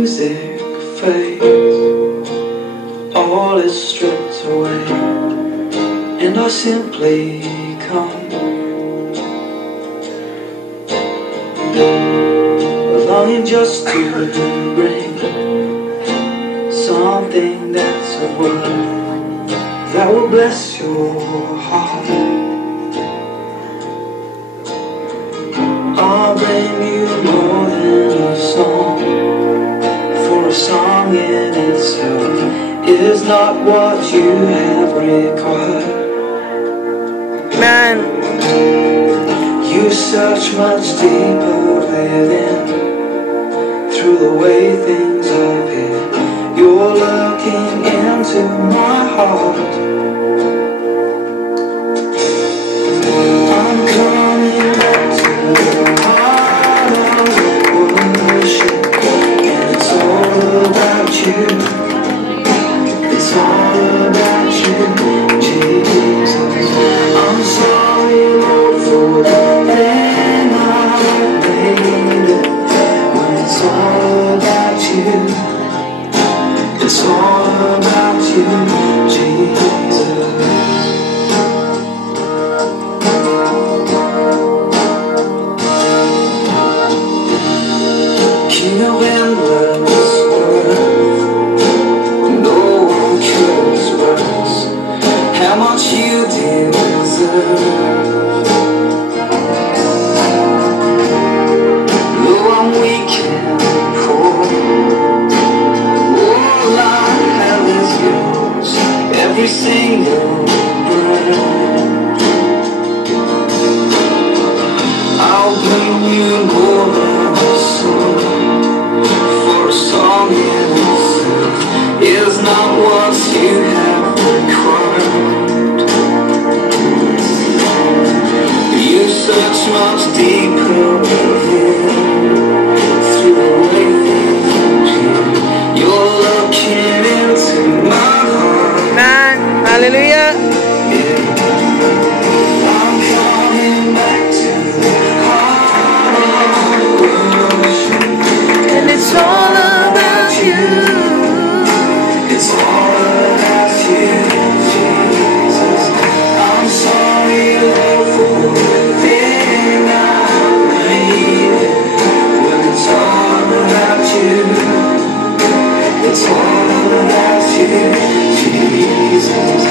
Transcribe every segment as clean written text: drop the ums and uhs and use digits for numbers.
Music fades, all is stripped away, and I simply come, longing just to bring something that's of worth that will bless your heart. I'll bring you more than a song, for a song in itself is not what you have required. Man, you search much deeper within, through the way things appear. You're looking into my heart. I'm coming back to the heart of worship, and it's all about you. It's all about you, Jesus. I'm sorry, Lord, for the thing I made it. When it's all about you, it's all about you, Jesus. King of endless worth, no one cares worse how much you deserve. Though I'm weak and poor, all I have is yours, every single breath. I'll bring you more than a song, for a song in itself is not what you have required. You search much deeper within, through the way things appear. You're looking into my heart. man, hallelujah. I'm coming back to the heart of worship, And it's all about you. it's all about you, Jesus. I'm sorry, Lord, for the thing I made it. When it's all about you, it's all about you, Jesus.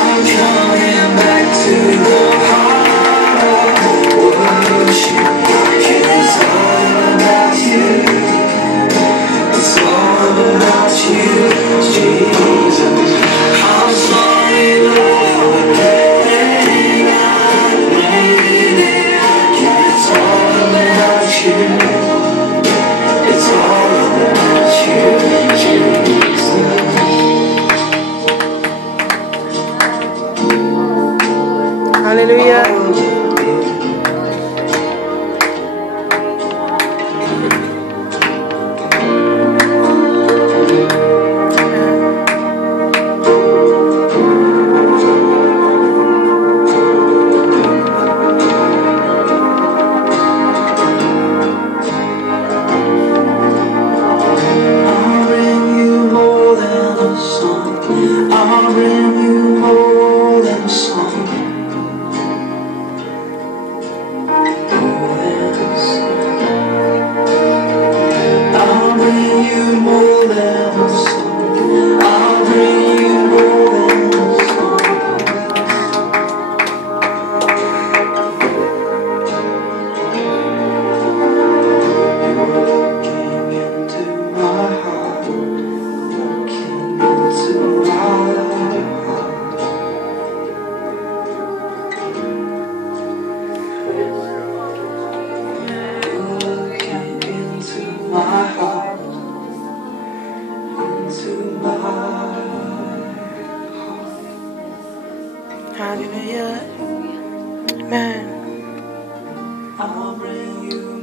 I'm coming back to the heart of worship, and it's all about you. It's all about you, Jesus. I'm sorry, Lord, for the thing I made it. It's all about you. It's all about you, Jesus. Hallelujah. I'll bring you more than a song. I'll bring you more than a song. More than a song. I'll bring you more than a song. I'll bring you more than a song. Looking into my heart. Looking into my heart. Looking into my heart. Into my heart. Hallelujah. Man. I'll bring you